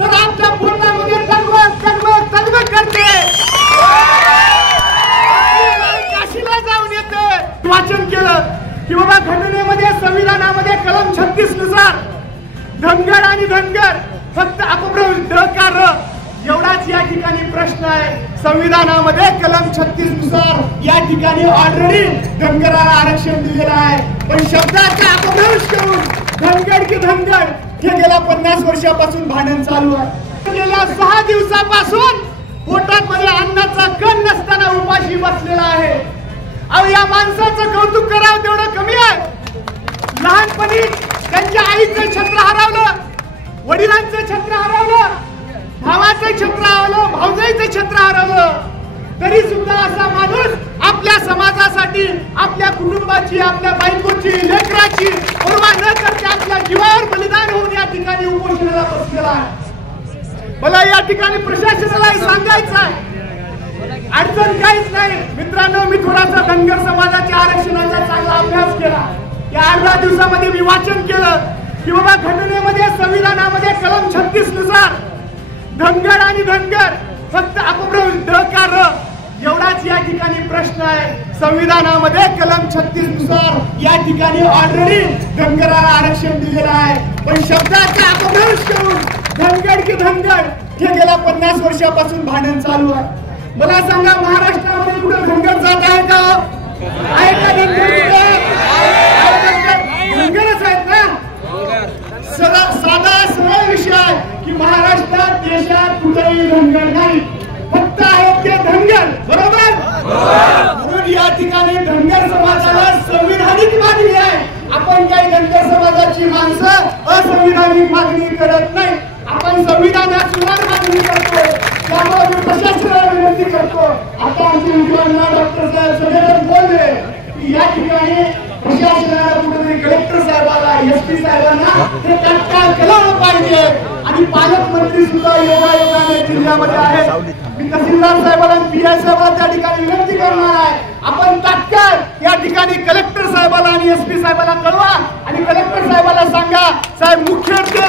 तर आमच्या पोटामध्ये तगमग करते, काशीला जाऊन येते। वाचन केलं की बाबा घटनेमध्ये संविधानामध्ये कलम 36 नुसार धनगर आणि धनगर फक्त अपभ्रंश ढकार एवढाच या ठिकाणी प्रश्न आहे। संविधानामध्ये कलम 36 नुसार या ठिकाणी ऑलरेडी धनगराला आरक्षण दिलेलं आहे, पण शब्दाचा अपभ्रंश करून धनगर की धनगर हे गेल्या 50 वर्षापासून भांडण चालू आहे। गेल्या 6 दिवसापासून पोटात मध्ये अन्नाचा कण नसताना उपाशी बसलेला आहे। अहो या माणसाचं कौतुक करावं तेवढं कमी आहे। लहानपणी त्यांच्या आईचं छत्र हरवलं, वडिलांचं छत्र हरवलं, भावाचं छत्र हरवलं, भाऊजाईचं छत्र हरवलं, तरी सुद्धा असा माणूस आपल्या समाजासाठी, आपल्या कुटुंबाची, आपल्या बायकोची, लेकराची पर्वा न करता आपल्या जीवावर बलिदान होऊन या ठिकाणी उपोषणाला बसलेला आहे। मला या ठिकाणी प्रशासनाला सांगायचं आहे, अडचण काहीच नाही मित्रांनो। मी थोडासा धनगर समाजाच्या आरक्षणाचा चांगला अभ्यास केला। या 18 दिवसामध्ये मी वाचन केलं की बाबा घटनेमध्ये संविधानामध्ये कलम 36 नुसार धनगर आणि धनगर फक्त अपभ्रंश ढकार एवढाच या ठिकाणी प्रश्न आहे। संविधानामध्ये कलम 36 नुसार या ठिकाणी ऑलरेडी धनगराला आरक्षण दिलेलं आहे, पण शब्दाचा अपभ्रंश करून धनगर की धनगर हे गेल्या 50 वर्षापासून भांडण चालू आहे। मला सांगा महाराष्ट्रामध्ये कुठे धनगर जात आहे का? आहे का धनगरच आहेत ना? साधा सरळ विषय आहे की महाराष्ट्रात देशात कुठेही धनगर नाही, फक्त आहेत ते धनगर, बरोबर? म्हणून या ठिकाणी धनगर समाजाला संविधानिक मागणी आहे। आपण काही धनगर समाजाची माणसं असंविधानिक मागणी करत नाही, आपण संविधानाची मागणी करतो। त्यामुळे मी प्रशासनाला विनंती करतो, आता आमचे विद्वान डॉक्टर साहेब सगळेजण बोलले की या ठिकाणी प्रशासनाला कुठेतरी कलेक्टर साहेबाला, एसपी साहेबांना हे तत्काळ कळवलं पाहिजे। आणि पालकमंत्री सुद्धा योगायोगाने जिल्ह्यामध्ये आहेत। मी तहसीलदार साहेबांना, पीआय साहेबांना त्या ठिकाणी विनंती करणार आहे, आपण तत्काळ या ठिकाणी कलेक्टर साहेबाला आणि एसपी साहेबाला कळवा आणि कलेक्टर साहेबाला सांगा, साहेब मुख्यमंत्री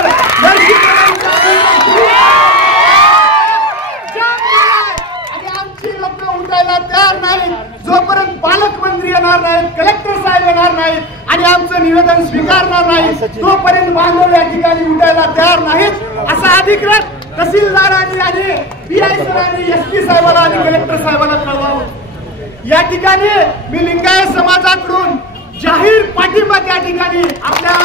उठायला तयार नाही जोपर्यंत पालकमंत्री येणार नाहीत, कलेक्टर साहेब येणार नाहीत आणि आमचं निवेदन स्वीकारणार नाही तोपर्यंत बांधव या ठिकाणी उठायला तयार नाहीत असा अधिकृत तहसीलदारांनी आणि पीआय सरांनी एसपी साहेबाला आणि कलेक्टर साहेबाला कळवावं। या ठिकाणी मी लिंगायत समाजाकडून जाहीर पाठिंबा त्या ठिकाणी आपल्या